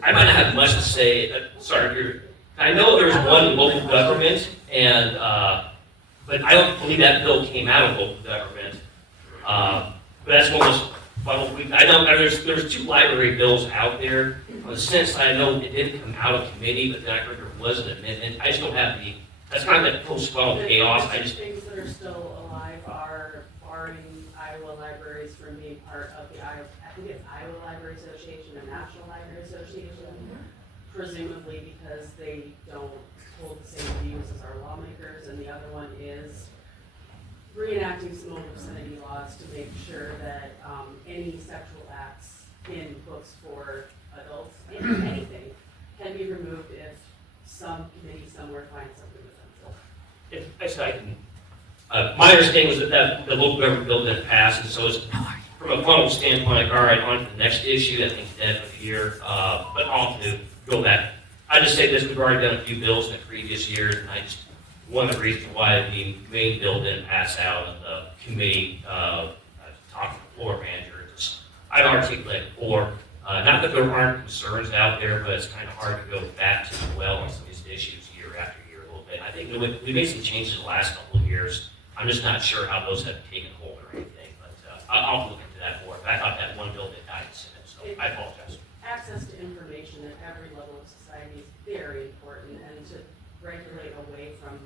I might not have much to say. I know there's one local government, and but I don't believe that bill came out of local government. But that's almost I know there's two library bills out there. On the Senate side, I know it didn't come out of committee, but then I heard there was an amendment. I just don't have that's kind of like postponed chaos. I just. Things that are still alive are barring Iowa libraries from being part of the Iowa, I think it's Iowa Library Association and National Library Association, presumably because they don't hold the same views as our lawmakers, and the other one is reenacting some old obscenity laws to make sure that any sexual acts in books for adults, anything, can be removed if some committee somewhere finds something offensive. If I can, my understanding was that the local government bill didn't pass, and so it's, from a funnel standpoint, like, all right, on to the next issue, I think dead for here, but on to go back. I just say this, we've already done a few bills in the previous years, and one of the reasons why the main bill didn't pass out in the committee, I talked to the floor manager, I've articulated before, not that there aren't concerns out there, but it's kind of hard to go back to the well on some of these issues year after year a little bit. I think we made some changes in the last couple of years. I'm just not sure how those have taken hold or anything, but I'll look into that more. I thought that one bill did die in the Senate, so I apologize. Access to information at every level of society is very important, and to regulate away from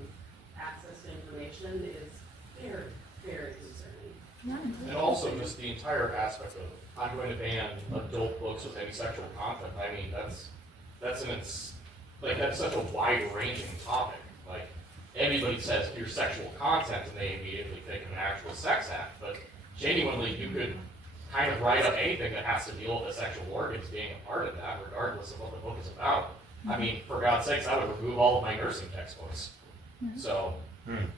access to information is very, very concerning. And also just the entire aspect of, I'm going to ban adult books with any sexual content. I mean, that's like, that's such a wide-ranging topic. Like, anybody says your sexual content and they immediately think of an actual sex act, but genuinely, you could kind of write up anything that has to deal with the sexual organs being a part of that, regardless of what the book is about. I mean, for God's sakes, I would remove all of my nursing textbooks. So, and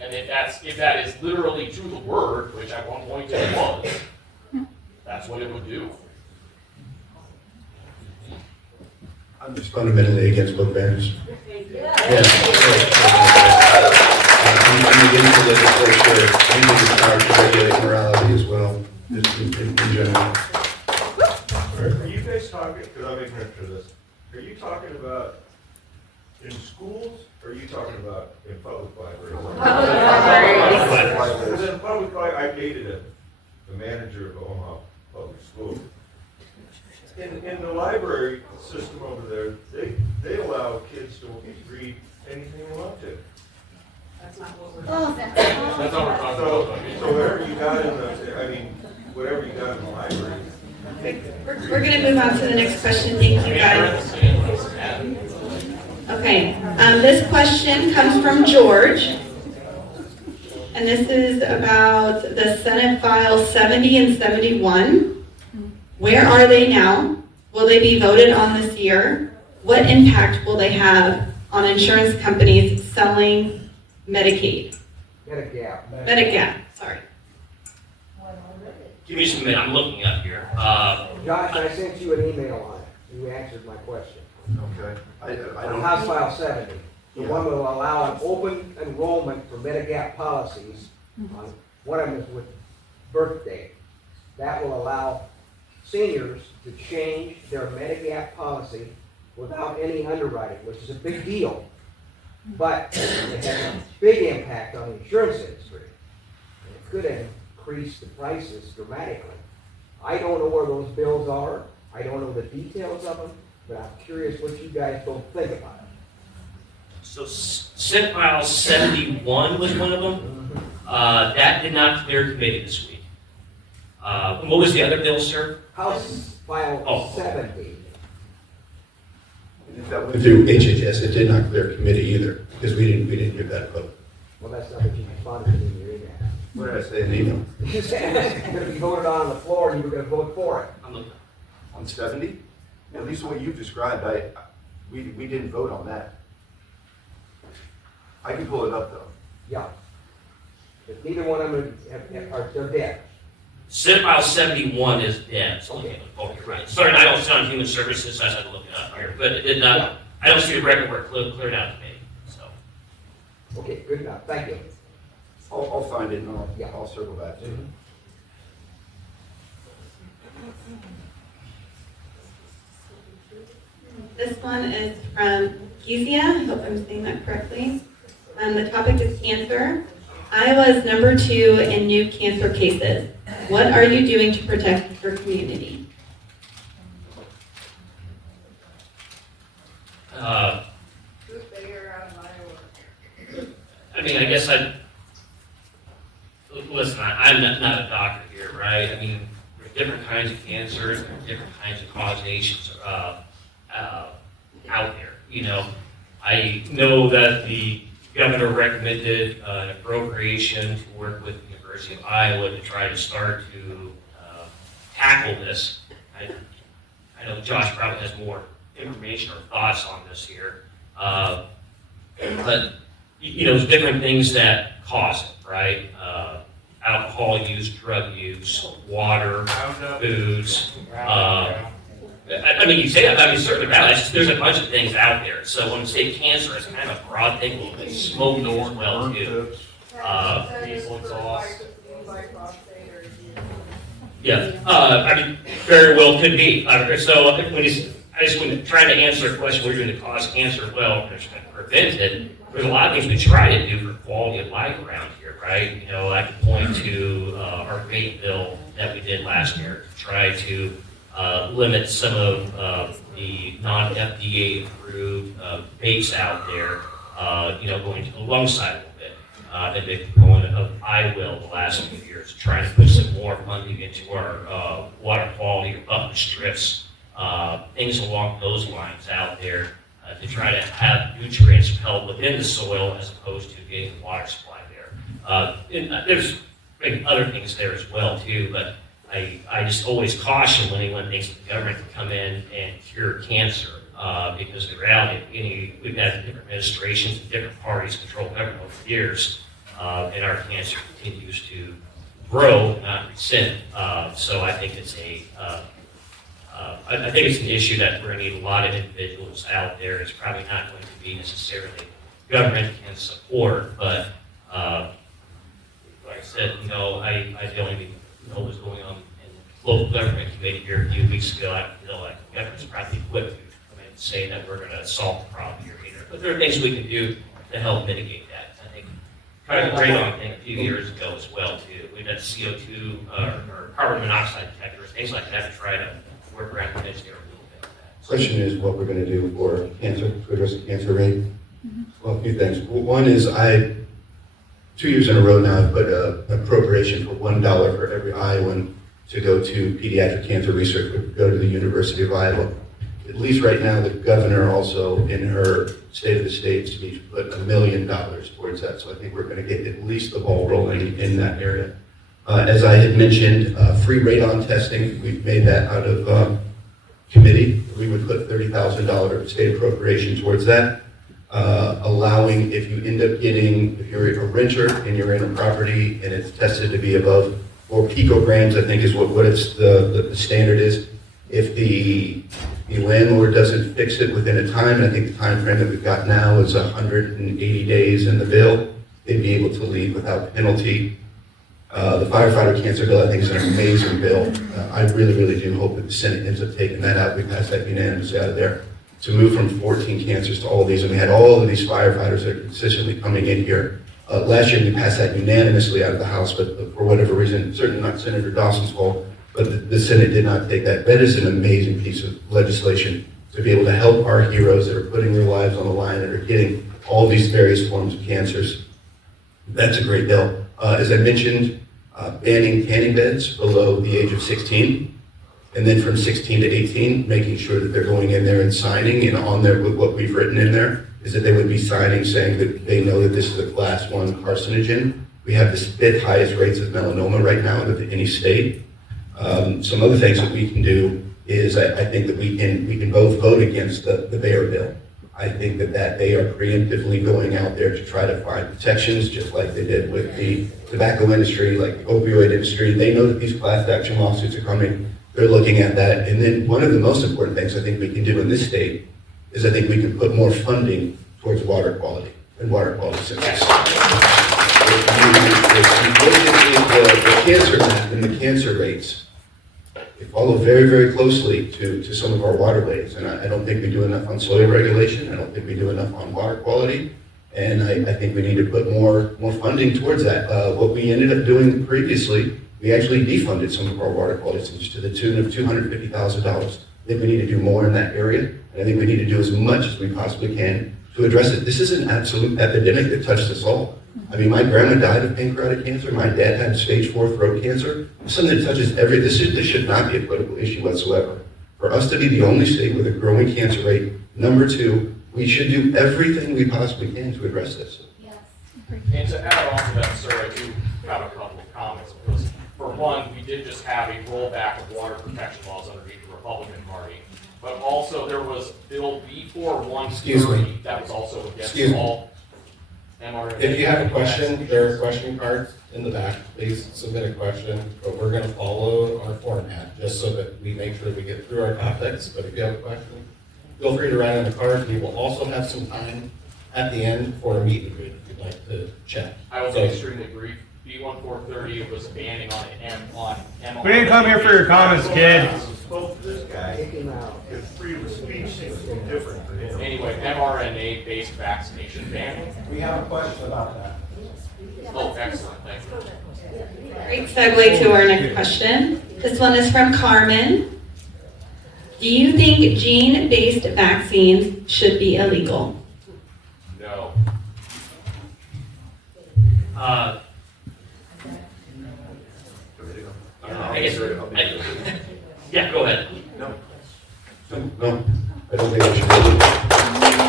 if that is literally to the word, which at one point it was, that's what it would do. I'm just fundamentally against book bans. Yeah. I'm against the legislature using its power to regulate morality as well, just in general. Are you guys talking, because I'm ignorant to this, are you talking about in schools, or are you talking about in public libraries? Public libraries. Because in public libraries, I dated the manager of Omaha Public Schools. In the library system over there, they allow kids to read anything they want to. That's not what we're. That's all we're talking about. So whatever you got in the, I mean, whatever you got in the library. We're going to move on to the next question. Thank you, guys. Okay, this question comes from George. And this is about the Senate File 70 and 71. Where are they now? Will they be voted on this year? What impact will they have on insurance companies selling Medicaid? Medigap, sorry. Give me just a minute, I'm looking up here. Josh, I sent you an email on it. You answered my question. Okay. I On don't. House File 70, the one will allow an open enrollment for Medigap policies on one of them is with birthday. That will allow seniors to change their Medigap policy without any underwriting, which is a big deal. But it has a big impact on the insurance industry. And it could increase the prices dramatically. I don't know where those bills are. I don't know the details of them, but I'm curious what you guys don't think about it. So Senate File 71 was one of them. That did not clear committee this week. And what was the other bill, sir? House File 70. That went through HHS, it did not clear committee either, because we didn't give that a vote. Well, that's not what you responded to in your email. What did I say in the email? You said it was going to be voted on the floor and you were going to vote for it. I'm looking. On 70? At least what you've described, we didn't vote on that. I can pull it up though. Yeah. But neither one of them they're dead. Senate File 71 is dead. So okay, right. Sorry, I don't sound human services, so I had to look it up here. But it did not, I don't see a record where it cleared out committee. So. Okay, good enough. Thank you. I'll find it and I'll circle back to it. This one is from Kezia. I hope I'm saying that correctly. The topic is cancer. Iowa is number 2 in new cancer cases. What are you doing to protect your community? I mean, I guess listen, I'm not a doctor here, right? I mean, there's different kinds of cancers, there's different kinds of causations out there. You know, I know that the governor recommended an appropriation to work with the University of Iowa to try to start to tackle this. I know Josh probably has more information or thoughts on this here. But, you know, there's different things that cause it, right? Alcohol use, drug use, water, foods. I mean, you say that, I mean, certainly, there's a bunch of things out there. So when we say cancer, it's kind of a broad thing, but smoke goes well too. Diesel exhaust. Yeah, I mean, very well could be. So when trying to answer a question, we're doing to cause cancer, well, there's kind of prevent it. There's a lot of things we try to do for quality of life around here, right? You know, I can point to our vape bill that we did last year to try to limit some of the non-FDA approved vapes out there, you know, going to the lung side a little bit. And the component of I will the last few years, trying to put some more funding into our water quality or buffer strips, things along those lines out there. to try to have nutrients held within the soil as opposed to getting the water supply there. There's maybe other things there as well too, but I just always caution when anyone thinks the government can come in and cure cancer, because the reality, we've had different administrations and different parties control government over the years, and our cancer continues to grow, not rescind. So I think it's I think it's an issue that we're going to need a lot of individuals out there. It's probably not going to be necessarily government can support, but like I said, I don't even know what's going on in the local government committee here a few weeks ago. I feel like the government's probably equipped to come in and say that we're going to solve the problem here either. But there are things we can do to help mitigate that. I think kind of the radon thing a few years ago as well too. We've done CO2 or carbon monoxide detectors, things like that to try to work around the engineer a little bit. Question is what we're going to do for cancer, to address the cancer rate. Well, a few things. One is 2 years in a row now, I've put an appropriation for $1 for every Iowan to go to pediatric cancer research, would go to the University of Iowa. At least right now, the governor also in her State of the State speech put $1 million towards that. So I think we're going to get at least the ball rolling in that area. As I had mentioned, free radon testing, we've made that out of committee. We would put $30,000 state appropriation towards that. Allowing, if you end up getting, if you're a renter and you're in a property and it's tested to be above 4 picograms, I think is what it's the standard is. If the landlord doesn't fix it within a time, and I think the time frame that we've got now is 180 days in the bill, they'd be able to leave without penalty. The firefighter cancer bill, I think, is an amazing bill. I really, really do hope that the Senate ends up taking that out. We passed that unanimously out of there to move from 14 cancers to all of these. And we had all of these firefighters that are consistently coming in here. Last year, we passed that unanimously out of the House, but for whatever reason, certainly not Senator Dawson's fault, but the Senate did not take that. That is an amazing piece of legislation to be able to help our heroes that are putting their lives on the line, that are getting all these various forms of cancers. That's a great bill. As I mentioned, banning tanning beds below the age of 16, and then from 16 to 18, making sure that they're going in there and signing, and on there with what we've written in there is that they would be signing saying that they know that this is a class 1 carcinogen. We have the 5th highest rates of melanoma right now out of any state. Some other things that we can do is I think that we can both vote against the Bayer bill. I think that they are preemptively going out there to try to find protections, just like they did with the tobacco industry, like the opioid industry. They know that these class action lawsuits are coming. They're looking at that. And then one of the most important things I think we can do in this state is I think we can put more funding towards water quality and water quality census. If you look at the cancer map and the cancer rates, they follow very, very closely to some of our waterways. And I don't think we do enough on soil regulation. I don't think we do enough on water quality. And I think we need to put more funding towards that. What we ended up doing previously, we actually defunded some of our water quality centers to the tune of $250,000. I think we need to do more in that area. And I think we need to do as much as we possibly can to address it. This is an absolute epidemic that touched us all. I mean, my grandma died of pancreatic cancer. My dad had stage 4 throat cancer. It's something that touches this should not be a political issue whatsoever. For us to be the only state with a growing cancer rate, number 2, we should do everything we possibly can to address this. Yes. And to add on to that, sir, I do have a couple of comments. Because for one, we did just have a rollback of water protection laws underneath the Republican Party. But also there was Bill B4130 that was also against all mRNA. If you have a question, there are question cards in the back. Please submit a question, but we're going to follow our format just so that we make sure we get through our topics. But if you have a question, feel free to write on the card. We will also have some time at the end for a meet and greet if you'd like to chat. I will be extremely brief. B1430 was banning on mRNA. We didn't come here for your comments, kid. Spoke to this guy, if freedom of speech seems different for him. Anyway, mRNA-based vaccination ban. We have a question about that. Oh, excellent, thank you. Great segue to our next question. This one is from Carmen. Do you think gene-based vaccines should be illegal? No. I guess, yeah, go ahead. No, I don't think we should.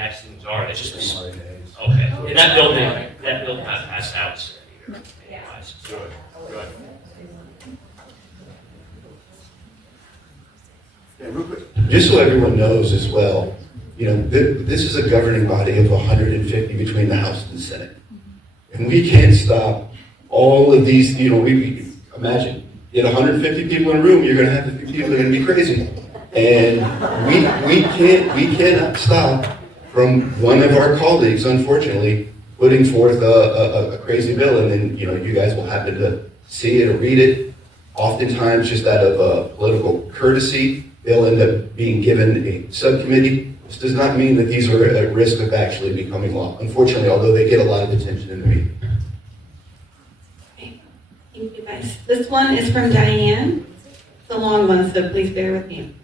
vaccines are, it's just, mRNAs. okay. And that bill got passed out either. Anyways. Good, good. Yeah, real quick, just so everyone knows as well, this is a governing body of 150 between the House and the Senate. And we can't stop all of these, we imagine, you get 150 people in a room, you're gonna have 50 people that are gonna be crazy. And we cannot stop from one of our colleagues, unfortunately, putting forth a crazy bill, and then, you guys will happen to see it or read it. Oftentimes, just out of political courtesy, they'll end up being given a subcommittee. This does not mean that these are at risk of actually becoming law, unfortunately, although they get a lot of attention in the media. Okay, thank you guys. This one is from Diane. It's a long one, so please bear with me.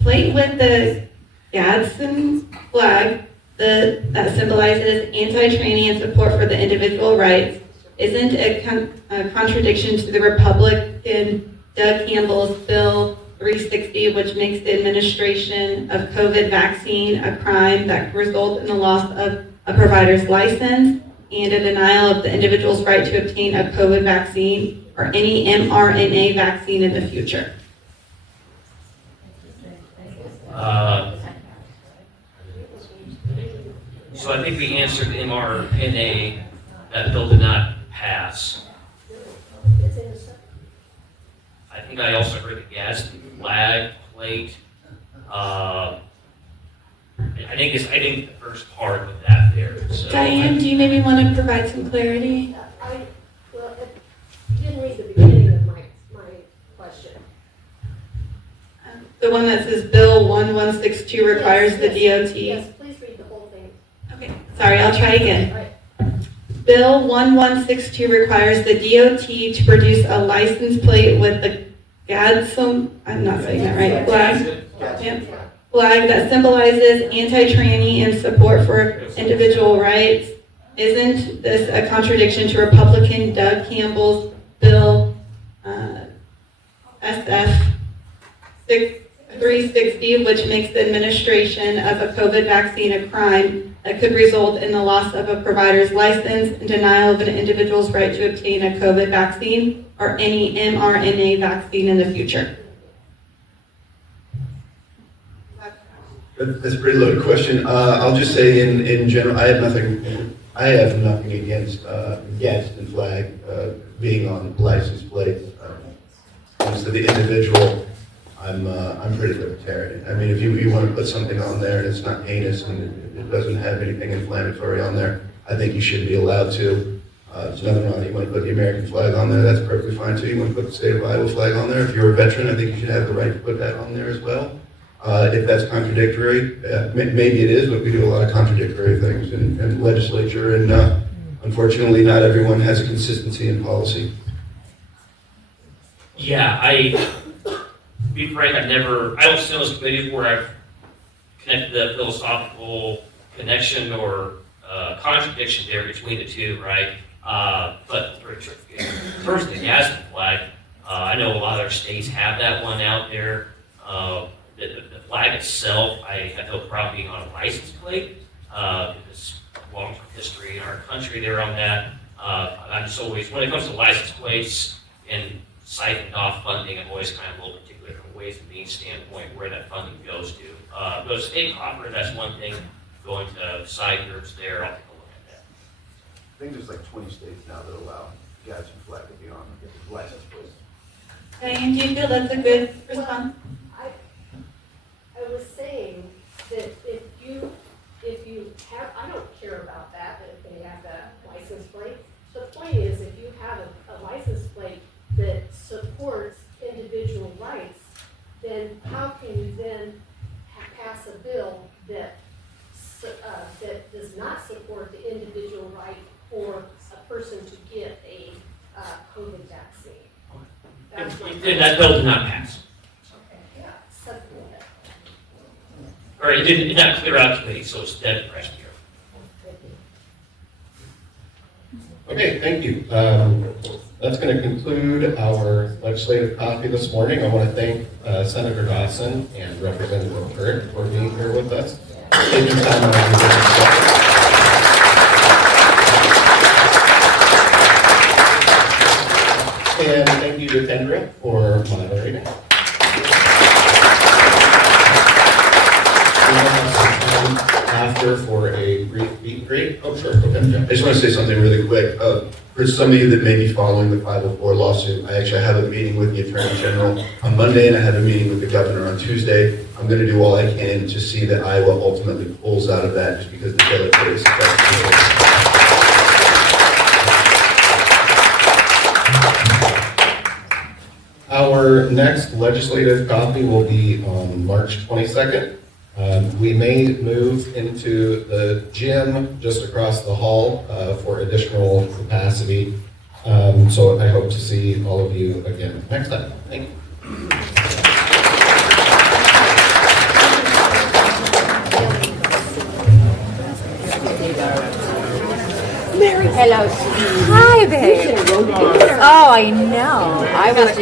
Plate with the Gadsden flag that symbolizes anti-training and support for the individual rights isn't a contradiction to the Republican Doug Campbell's Bill 360, which makes the administration of COVID vaccine a crime that could result in the loss of a provider's license and a denial of the individual's right to obtain a COVID vaccine or any mRNA vaccine in the future. So I think we answered mRNA, that bill did not pass. I think I also heard the Gadsden flag plate. I think the first part of that there. So Diane, do you maybe want to provide some clarity? Well, you didn't read the beginning of my question. The one that says Bill 1162 requires the DOT. Yes, please read the whole thing. Okay, sorry, I'll try again. Right. Bill 1162 requires the DOT to produce a license plate with the Gadsden, I'm not saying that right, flag that symbolizes anti-tranny and support for individual rights. Isn't this a contradiction to Republican Doug Campbell's Bill SF 360, which makes the administration of a COVID vaccine a crime that could result in the loss of a provider's license and denial of an individual's right to obtain a COVID vaccine or any mRNA vaccine in the future? That's a pretty loaded question. I'll just say in general, I have nothing against Gadsden flag being on license plates. As to the individual, I'm pretty libertarian. I mean, if you want to put something on there and it's not heinous and it doesn't have anything inflammatory on there, I think you should be allowed to. There's nothing wrong. You want to put the American flag on there, that's perfectly fine too. You want to put the state of Iowa flag on there. If you're a veteran, I think you should have the right to put that on there as well. If that's contradictory, maybe it is, but we do a lot of contradictory things in legislature, and unfortunately, not everyone has a consistency in policy. Yeah, be frank, I don't sit on those committees where I've connected the philosophical connection or contradiction there between the two, right? But in terms of the Gadsden flag, I know a lot of other states have that one out there. The flag itself, I have no problem being on a license plate. It's a long history in our country there on that. I'm just always, when it comes to license plates and siphoned off funding, I'm always kind of a little particular from a ways and means standpoint where that funding goes to. But state copper, that's one thing. Going to Siegrist there, I'll take a look at that. I think there's like 20 states now that allow Gadsden flag to be on license plates. Diane, do you feel that's a good response? I was saying that if you have, I don't care about that if they have that license plate. The point is, if you have a license plate that supports individual rights, then how can you then pass a bill that does not support the individual right for a person to get a COVID vaccine? And that bill did not pass. Yeah, something like that. Or it did not clear out committee, so it's dead fresh here. Okay, thank you. That's going to conclude our legislative coffee this morning. I want to thank Senator Dawson and Representative Turek for being here with us. taking time out of your busy schedule. And thank you to Kendra for moderating. We have some time after for a brief meet and greet. Oh, sure, go ahead, Jeff. I just want to say something really quick. For some of you that may be following the 504 lawsuit, I actually have a meeting with the Attorney General on Monday, and I have a meeting with the Governor on Tuesday. I'm going to do all I can to see that Iowa ultimately pulls out of that, just because the Taylor case affects people. Our next legislative coffee will be on March 22nd. We may move into the gym just across the hall for additional capacity. So I hope to see all of you again next time. Thank you. Mary. Hello. Hi, babe. Oh, I know. I was